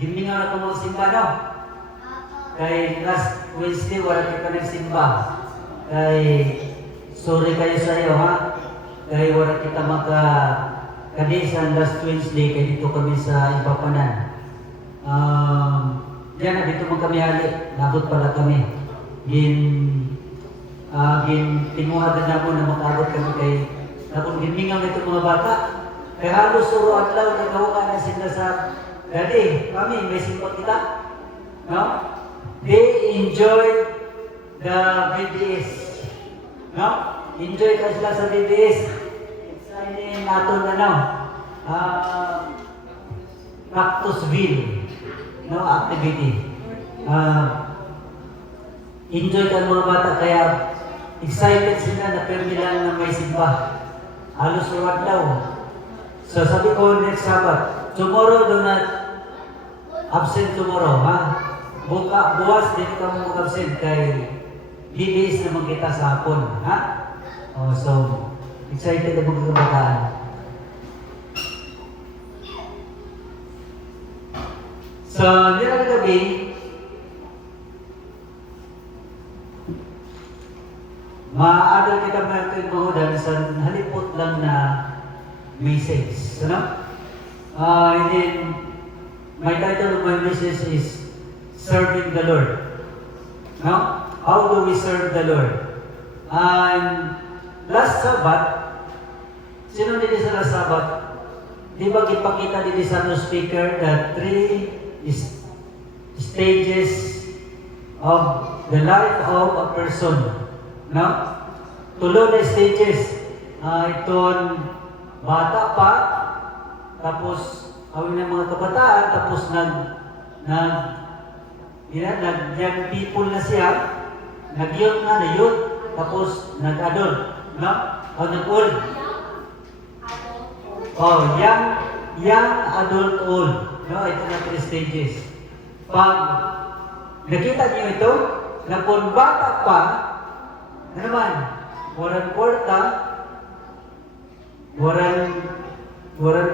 gimingaw na ko magsimba, no? Kay last Wednesday, wala kita nagsimba. Kay, sorry kayo sa iyo, ha? Kay wala kita kadisan last Wednesday, kay dito kami sa Ipapanan. Diyan na, dito man kami hali. Nabot pala kami. Tinguhagan na mo na makabot kami kay napon gimingaw nito mga bata. Kaya halos suro at law nagawa na sila sa dati. Kami, may simpa kita. No? They enjoyed the BBS. No? Enjoy ka sila sa BBS. Exciting nato na no? Cactusville. No? Activity. Enjoy ka mga bata. Kaya excited sila na permi lang na may simba. Halos surat daw. So sabi ko next Sabbath, tomorrow do not absent tomorrow, ha? Buwas din ka mo mag-absent kay BBS naman kita sa hapon, ha? So, excited na mga kabataan. So, nilang gabi, maadal kita mga mahudan sa halipot lang na message. Ano? And then, my title of my message is Serving the Lord. No? How do we serve the Lord? And last Sabbath, sino dito sa last Sabbath? Di ba ipakita dito sa speaker the 3 stages of the life of a person? No? Tulo na stages. Itong bata pa, tapos awin ng mga kabataan, tapos young people na siya, nag-youth na youth, tapos nag-adult, no? O nag-old. Young, adult, old. No? Ito na 3 stages. Pag nakita niyo ito, na kung bata pa, ano naman, walang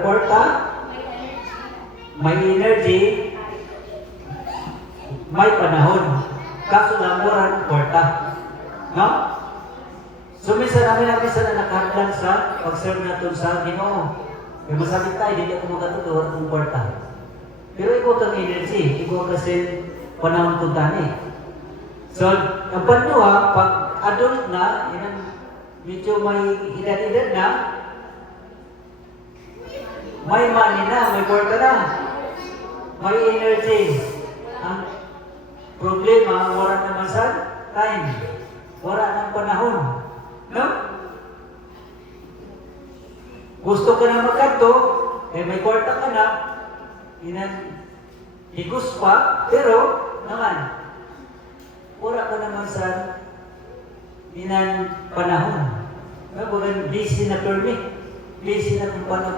kwarta, may energy, may panahon. Kaso lang walang kwarta. No? So, minsan namin na nakahadlan sa pag-serve natin sa Ginoo. Kaya masakit tayo, hindi ako magkatuto, wala akong kwarta. Pero ikaw kang energy, ikaw kasi panahon kong tani. So, ang panduha, pag adult na, medyo may edad-edad na, may money na, may kwarta na, may energy. Ang problema, wala naman sa time. Wala ng panahon. No? Gusto ka na magkanto, may kwarta ka na, higus pa, pero naman, wala ka naman sa panahon. Bagan busy na permit. Busy na kung paano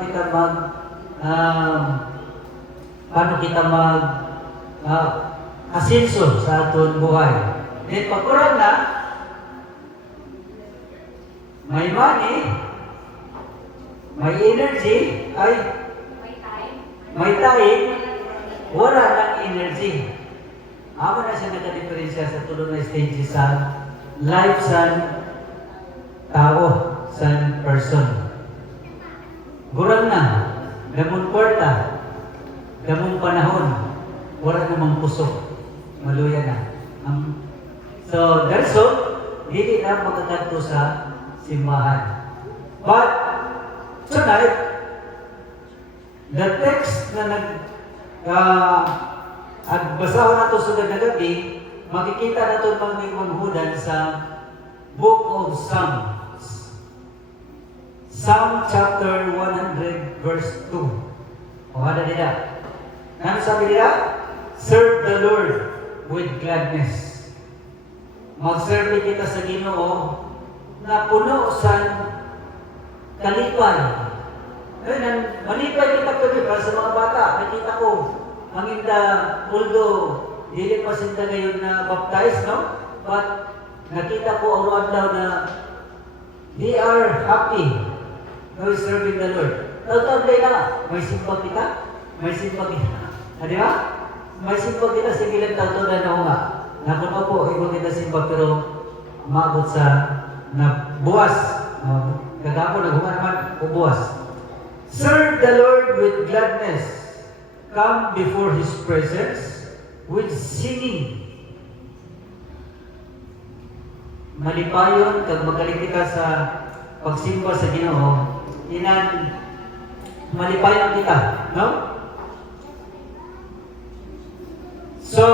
kita asenso sa aton buhay. Then pagkurang na, may money, may energy, may time, wala ng energy. Ako na siya nagka-diferensya sa tulong na stage sa life sa tao, sa person. Gurang na, damong kwarta, damong panahon, wala namang puso, maluya na. So, that's all, hindi na magkakanto sa simbahan. But, tonight, the text na basahan nato sa gabi, makikita nato mga manghudan sa Book of Psalms. Psalm chapter 100 verse 2. O hada nila. Ano sabi nila? Serve the Lord with gladness. Mag-serve kita sa Ginoo na puno sa kalipay. Malipay kita para sa mga bata. Nakita ko, ang although dili pa sila ngayon na baptized, no? But nakita ko araw-adlaw na they are happy serving the Lord. Tawag na, may simpa kita, may simpa kita. Di ba? May simba kita sa ilang taon na nga. Naku na po, iba kita simba pero maabot sa na buwas. Kagapon, nagunga naman, ubuwas. Serve the Lord with gladness. Come before His presence with singing. Malipayon, kag magaling ka sa pagsimba sa Ginoo, inan malipayon kita, no? So,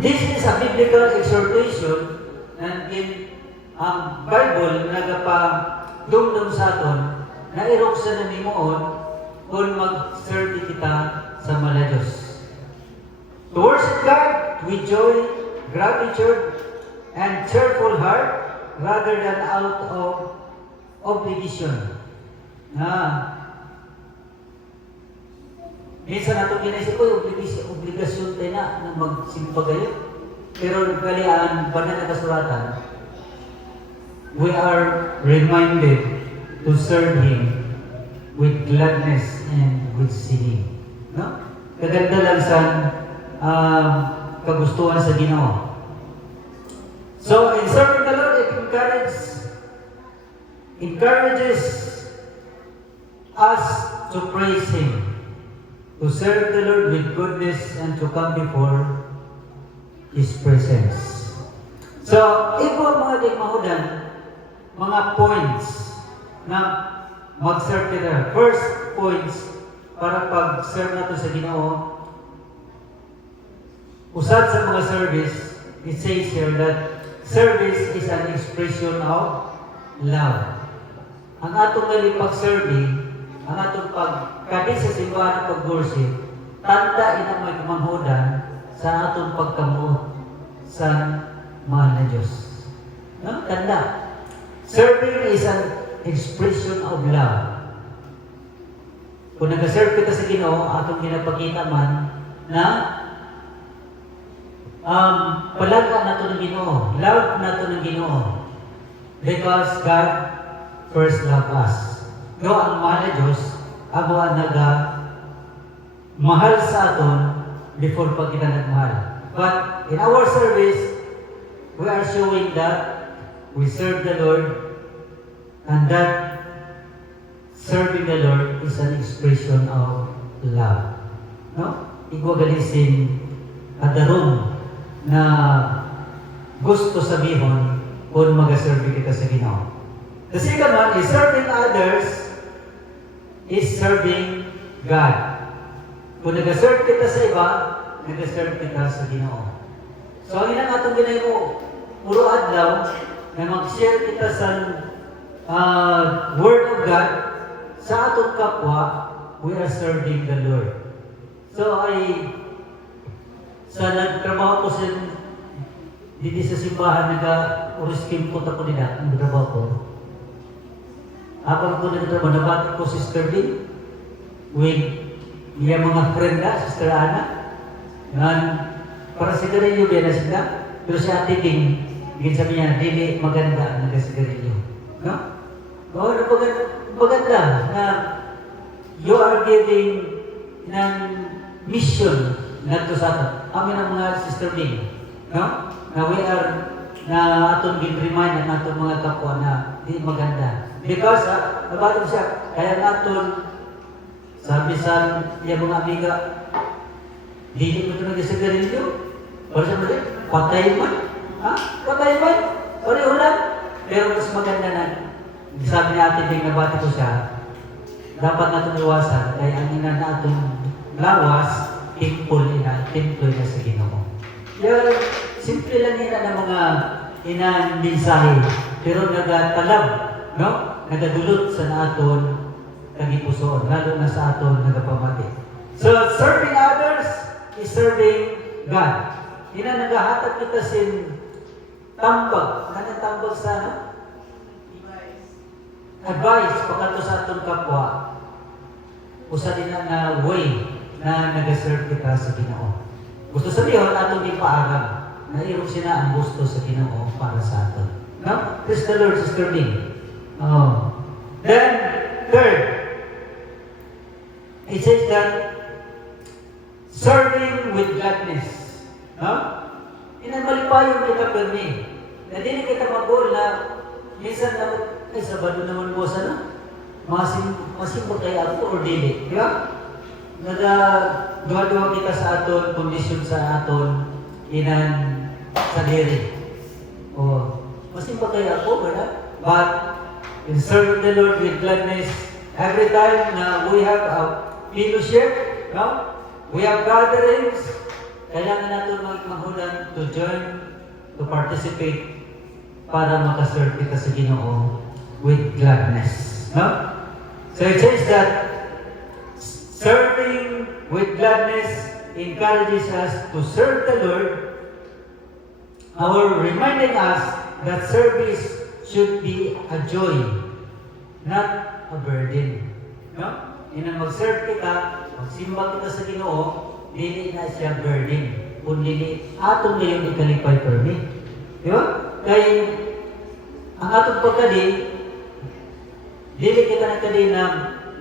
this is a biblical exhortation and in ang Bible nagapa-dumdum sa aton na iroksa na nimoon kung mag-serve kita sa mala Diyos. To worship God with joy, gratitude, and cheerful heart rather than out of obligation. Minsan nato ginaisip ko, obligasyon tayo na magsimpa kayo. Pero kalian, banal na kasulatan, we are reminded to serve Him with gladness and with singing. No? Kaganda lang sa kagustuhan sa Ginoo. So, in serving the Lord, it encourages us to praise Him, to serve the Lord with goodness and to come before His presence. So, ito mga mahudan, mga points na mag-serve kita. First points para pag-serve nato sa Ginoo. Usad sa mga service, it says here that service is an expression of love. Ang atong pag-serving, ang atong pagkadi sa simbahan pag-worship, tanda ina may kamanghudan sa atong pagkamuot sa mahal na Diyos. No? Tanda. Serving is an expression of love. Kung nag-serve kita sa Ginoo, atong ginapakita man na palaga nato ng Ginoo, love nato ng Ginoo, because God first loved us. No, ang mahal na Diyos, amo ang mahal sa aton before pa kita nagmahal. But in our service, we are showing that we serve the Lord, and that serving the Lord is an expression of love. No? Igwa galisin adarong na gusto sabihon kung mag-serve kita sa Ginoo. The second one is serving others is serving God. Kung nag-serve kita sa iba, nag-serve kita sa Ginoo. So, ang inang atong ginagawa, puro adlaw, na mag-share kita sa Word of God, sa atong kapwa, we are serving the Lord. So, sa nagtrabaho ko sa dito sa simbahan, nag-uriskim ko tako nila, ang trabaho ko. Habang ko nagtrabaho, nabati ko si Sister Lee, with iya mga friend na, Sister Ana, para sigarilyo biya na sila, pero si Ate Ding, higit sabi niya, dili maganda ang nagasigarilyo. No? Oo, maganda na you are giving ng mission na ito sa atin. Amin ang mga Sister Ding, no? Na we are, na atong gin-remind ang atong mga kapwa na di maganda. Because, nabatong siya, kaya naton, sabi sa iya mga amiga, di mo ito nag-isigarilyo. Para siya mali, patay man. Ha? Patay man. Pareho lang. Pero mas maganda na, sabi ni Ate Ding, nabati ko siya, dapat natin iwasan, kaya ang ina natong lawas, temple na sa Ginoo. Kaya, simple lang nila ng mga mensahe, pero nagatalab, no? Nagadulot sa naton kagipusoon, lalo na sa aton nagapamati. So, serving others is serving God. Nagahatag kita sin tambag. Kanang tambag sa ano? Advice pagkato sa aton kapwa. Usa din na way na nag-serve kita sa Ginoo. Gusto sabihin atong ipaaram na irog sila ang gusto sa Ginoo para sa aton. No? Praise the Lord, Sister Lee. Then, third, it says that serving with gladness. No? Inamalipayon kita permi. Na dili kita magol na minsan na ay Sabado naman po sana. Masim ba kaya ako or dili? Di ba? Duha-duha kita sa aton, kondisyon sa aton, inan sa diri. O, masim ba kaya ako? But, in serving the Lord with gladness, every time na we have a fellowship, no? We have gatherings, kailangan natin magmahulan to join, to participate, para makaserve kita sa Ginoo with gladness. No? So it says that serving with gladness encourages us to serve the Lord, reminding us that service should be a joy, not a burden. No? Inang mag-serve kita, magsimba kita sa Ginoo, dili na siya burden, kundi atong ngayon ikalipay permit. Di ba? Kaya ang atong pagkadi, dili kita nagkadi na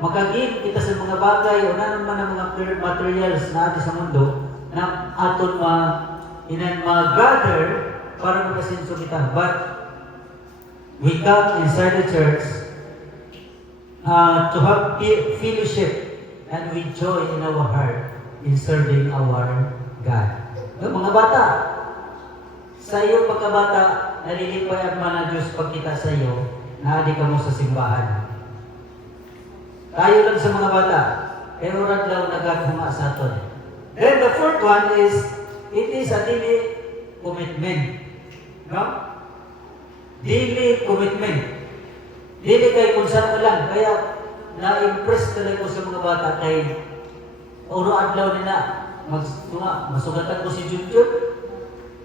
makagin kita sa mga bagay o naman ang mga materials na ato sa mundo na aton ma-gather para makasinso kita. But we come inside the church to have fellowship and we joy in our heart in serving our God. No, mga bata, sa iyo pagkabata, nalilipay ang mana Diyos pagkita sa iyo na adi ka mo sa simbahan. Tayo lang sa mga bata, pero radlaw nagaguma sa aton. Then the fourth one is, it is a daily commitment. No? Daily commitment. Daily kay kung saan mo lang. Kaya na-impress talaga ko sa mga bata kay uro adlaw nila. Masugatan ko si Junjun.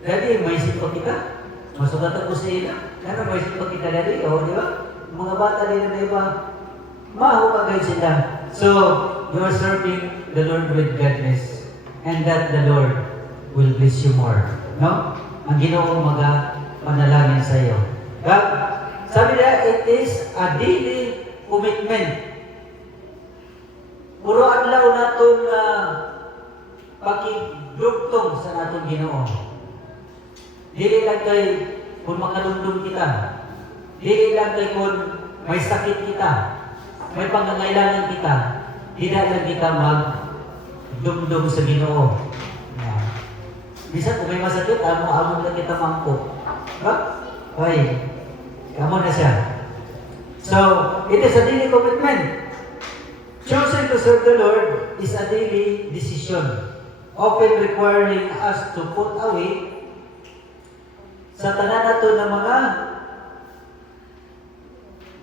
Daddy, may isip pa kita. Masugatan ko si Ina. Ano, may isip pa kita, Daddy? O, di ba? Mga bata nila na iba, mahukagay sila. So, you are serving the Lord with gladness, and that the Lord will bless you more. No? Ang Ginoo panalangin sa iyo. God, sabi niya, it is a daily commitment. Puro adlaw natong pakigdugtong sa natong Ginoo. Dili lang kay kung makalundong kita. Dili lang kay kung may sakit kita. May pangangailangan kita. Dili lang kita magdumdum sa Ginoo. Bisa kung may masakit, amo lang kita mangko. Ha? Okay. Kamo na siya. So, it is a daily commitment. Choosing to serve the Lord is a daily decision, often requiring us to put away sa tanan nato ng mga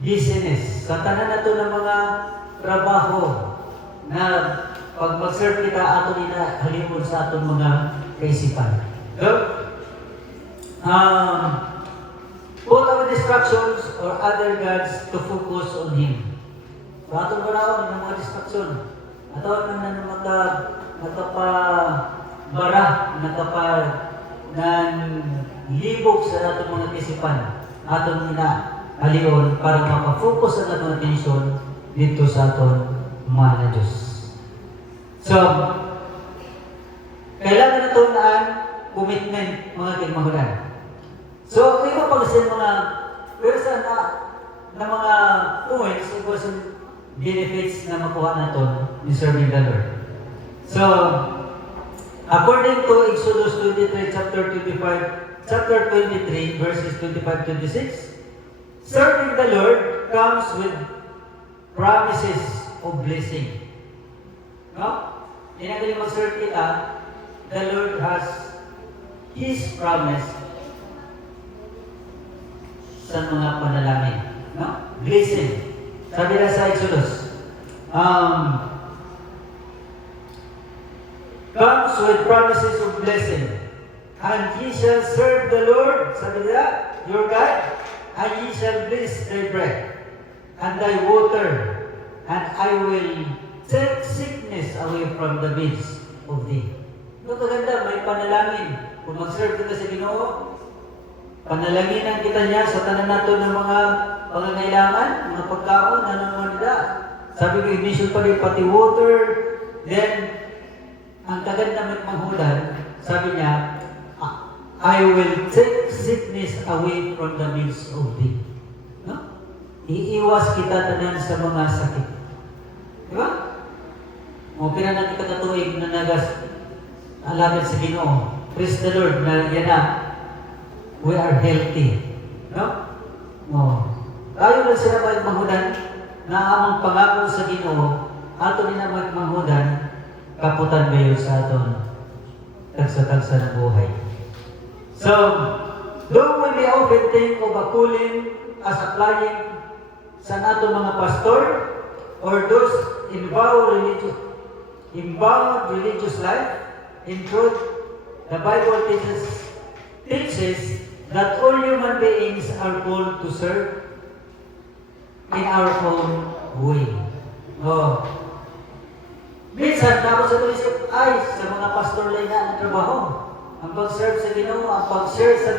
business, sa tanan nato ng mga trabaho na pag mag-serve kita ato nila halipon sa atong mga kaisipan. So, put our distractions or other gods to focus on Him. So, atong paraon ng mga distraction. Ato na libog sa atong mga kaisipan. Atong halion para makafocus ang atong atensyon dito sa atong mahal na Diyos. So, kailangan na ito commitment, mga kaimahulan. So, ikaw pag sa mga person na mga points, ikaw sa benefits na makuha na ito ni serving the Lord. So, according to Exodus 23, chapter 23, verses 25-26, serving the Lord comes with promises of blessing. No? Inagaling mag-serve kita, the Lord has His promise sa mga panalangin. No? Blessing. Sabi na sa Exodus, comes with promises of blessing. And ye shall serve the Lord, sabi nila, your God, and ye shall bless thy bread and thy water, and I will take sickness away from the midst of thee. Ito kaganda, may panalangin. Kung mag-serve kita sa Ginoo, panalaginan kita niya sa tanan nato ng mga pangangailangan, mga pagkaon, ano naman nila. Sabi ko, ignition pa rin, pati water, then ang kaganda may manghudan, sabi niya, I will take sickness away from the midst of thee. No? Iiwas kita tanan sa mga sakit. Di ba? O pinanang kita katuig na nagas alagad sa Ginoo. Praise the Lord, na yan na, we are healthy. No? O, tayo lang sila may manghudan na amang pangako sa Ginoo, ato din na may manghudan, kaputan ba yun sa aton tagsa-tagsa ng buhay. So, though we may often think of a calling as applying sa nato mga pastor or those involved religious life, in truth, the Bible teaches that all human beings are called to serve in our own way. Oh. Minsan, tapos sa tulisip, ay, sa mga pastor lang na ang trabaho. Ang pag-serve sa Ginoo, ang pag-share sa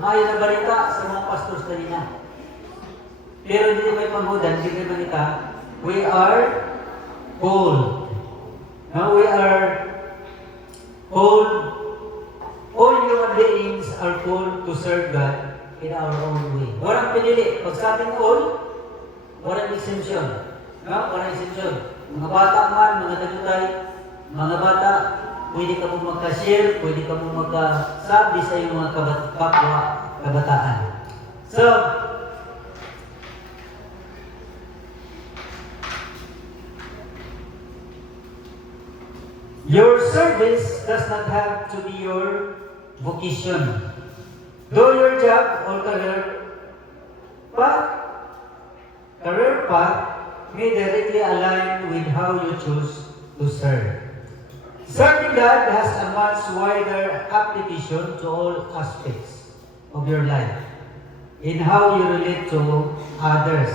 maayo na balita sa mga pastors na nila. Pero hindi may panghudan, hindi may balita. We are called. Now we are called, all human beings are called to serve God in our own way. Walang pinili. Pag sa ating all, walang exemption. No? Walang exemption. Mga bata man, mga tagutay, mga bata, pwede ka mong magka-share, pwede ka mong magkasabi sa iyong mga kapwa, kabataan. So, your service does not have to be your vocation. Though your job or career path may directly align with how you choose to serve. Serving God has a much wider application to all aspects of your life, in how you relate to others,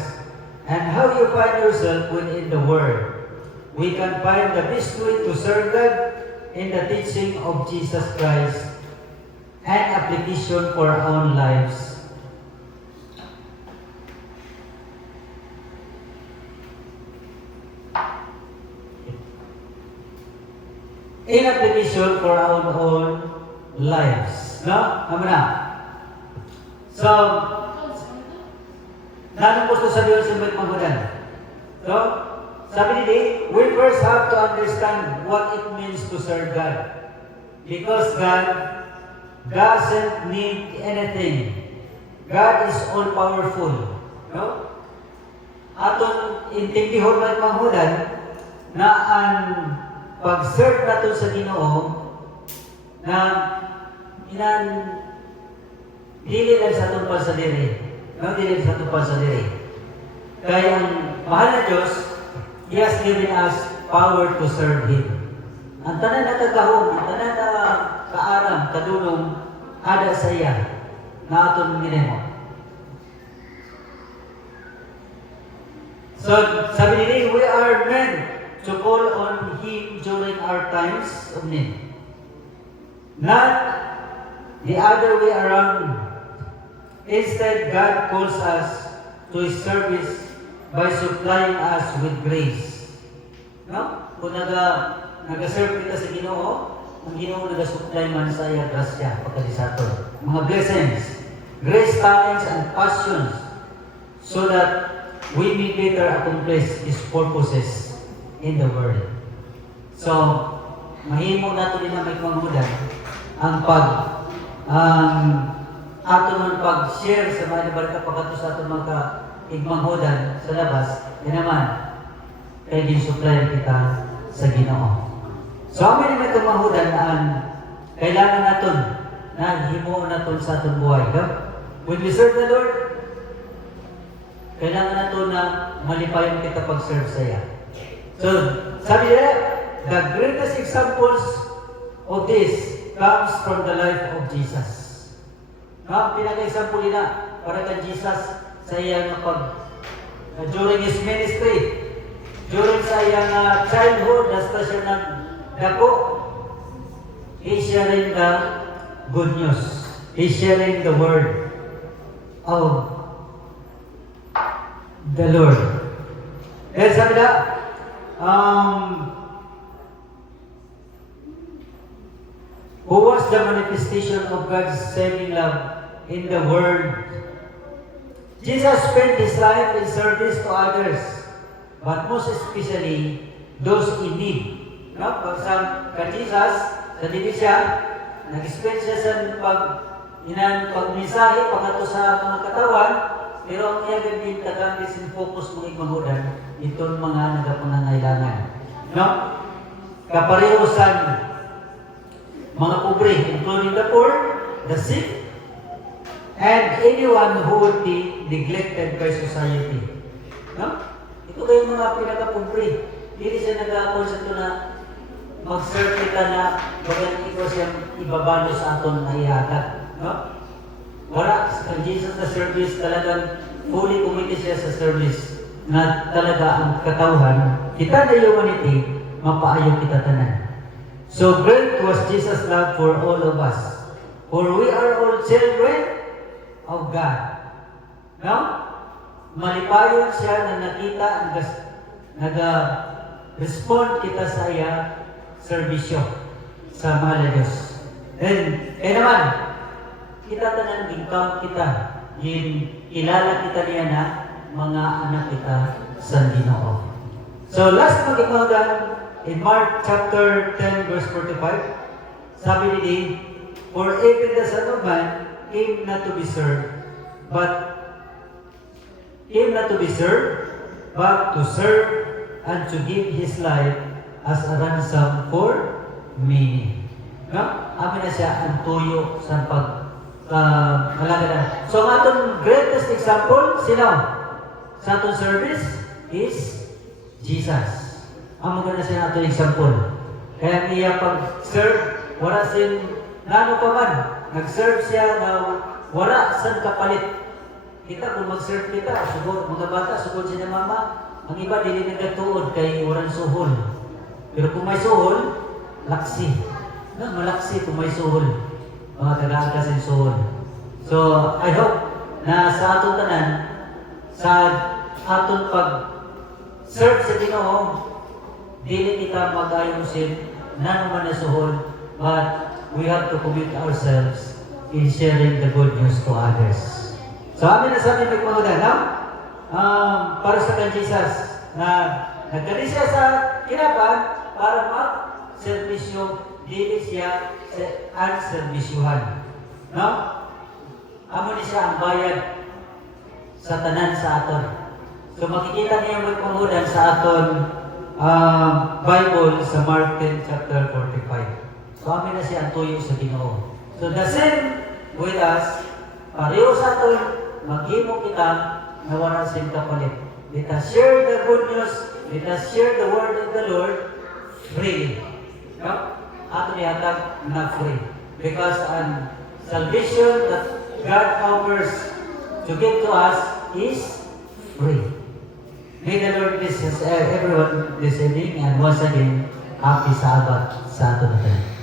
and how you find yourself within the world. We can find the best way to serve God in the teaching of Jesus Christ and application for our own lives. In application for our own lives. No? Tama na. So, nanong gusto sabihin sa mga panghudan? So, sabi ni we first have to understand what it means to serve God. Because God doesn't need anything. God is all-powerful. No? Aton intindihon ng panghudan na ang pag-serve natin sa Ginoo na dili lang sa atong pasadiri. No, dili sa atong pasadiri. Kaya ang mahal na Diyos, He has given us power to serve Him. Ang tanan na kagahom, ang tanan na kaaram, kadulong, ada sa iya na atong ginemo. So, sabi nila, we are meant to call on Him during our times of need. Not the other way around. Instead, God calls us to His service by supplying us with grace. No? Kung nag-serve kita sa Ginoo, ang Ginoo nag-supply man sa iya grasya, pagkadisator. Mga blessings, grace, talents, and passions so that we may better accomplish His purposes in the world. So, mahimo nato din na may panghudan ang ato man pag-share sa mga balita pagkato sa ato mga igmanghudan sa labas, yan naman, kay ginsuplayan kita sa Ginoo. So, amin may panghudan na kailangan naton na himuon naton sa atong buhay. When we serve the Lord, kailangan naton na malipayon kita pag-serve sa iya. So, sabi nila, the greatest examples of this comes from the life of Jesus. Pinaka-example nila para kay Jesus sa iyang during His ministry, during sa iyang childhood, hasta siya nagdako, He's sharing the good news. He's sharing the word of the Lord. Dahil sabi na, who was the manifestation of God's saving love in the world. Jesus spent His life in service to others, but most especially those in need. No? Pag sa Jesus, sa divisya, nag-spend siya sa pag-mensahe, pagkato sa mga katawan, pero ang iya din tagang focus mong igmahudan, itong mga nagapangangailangan. No? Kaparehosan mga pobre, including the poor, the sick, and anyone who would be neglected by society. No? Ito kayo mga pinaka-pobre. Hindi siya nag-concept na mag-serve kita na bagang ikaw siyang ibabalo sa aton na ihatag. No? Wala, kung Jesus na service, talagang fully committed siya sa service na talaga ang katawhan, kita na humanity, mapaayo kita tanan. So great was Jesus' love for all of us, for we are all children of God. Now, malipayon siya na nakita ang nag-respond kita sa iya serbisyo sa mahal na Diyos. And naman, kita tanan income kita, kilala kita niya na mga anak kita sa Ginoo. So last mag-imagan, in Mark chapter 10 verse 45, sabi ni Dave, for even the Son of Man came not to be served, but to serve and to give His life as a ransom for many. No? Amin na siya ang tuyo sa pag-alaga. So ang atong greatest example, sino? Sa atong service is Jesus. Ang maganda siya natin example. Kaya niya pag-serve, wala sin nano pa man. Nag-serve siya na wala san kapalit. Kita kung mag-serve kita, sugod, mga bata, sugod siya ng mama. Ang iba, dili nagkatuod kay walang suhol. Pero kung may suhol, laksi. No, malaksi kung may suhol. Mga tagaan kasi suhol. So, I hope na sa atong tanan, sa atong pag-serve sa Ginoo, dili kita mag-ayusin na naman na suhol, but we have to commit ourselves in sharing the good news to others. So amin na sa amin magmaganda, no? Para sa kan Jesus, na nagkali siya sa kinapan para mag-servisyo, dili siya ang servisyuhan. No? Amo ni siya ang bayad sa tanan sa aton. So makikita niyo magmahudan sa aton Bible sa Mark 10 chapter 45. So amin na siya ang tuyo sa Ginoo. So the same with us, pareho sa aton, maghimo kita na wala sin kapalit. Let us share the good news, let us share the word of the Lord freely. No? Ato nihatag na free. Because ang salvation that God offers to give to us is free. May the Lord bless everyone this evening, and once again, happy Sabbath sa ato natin.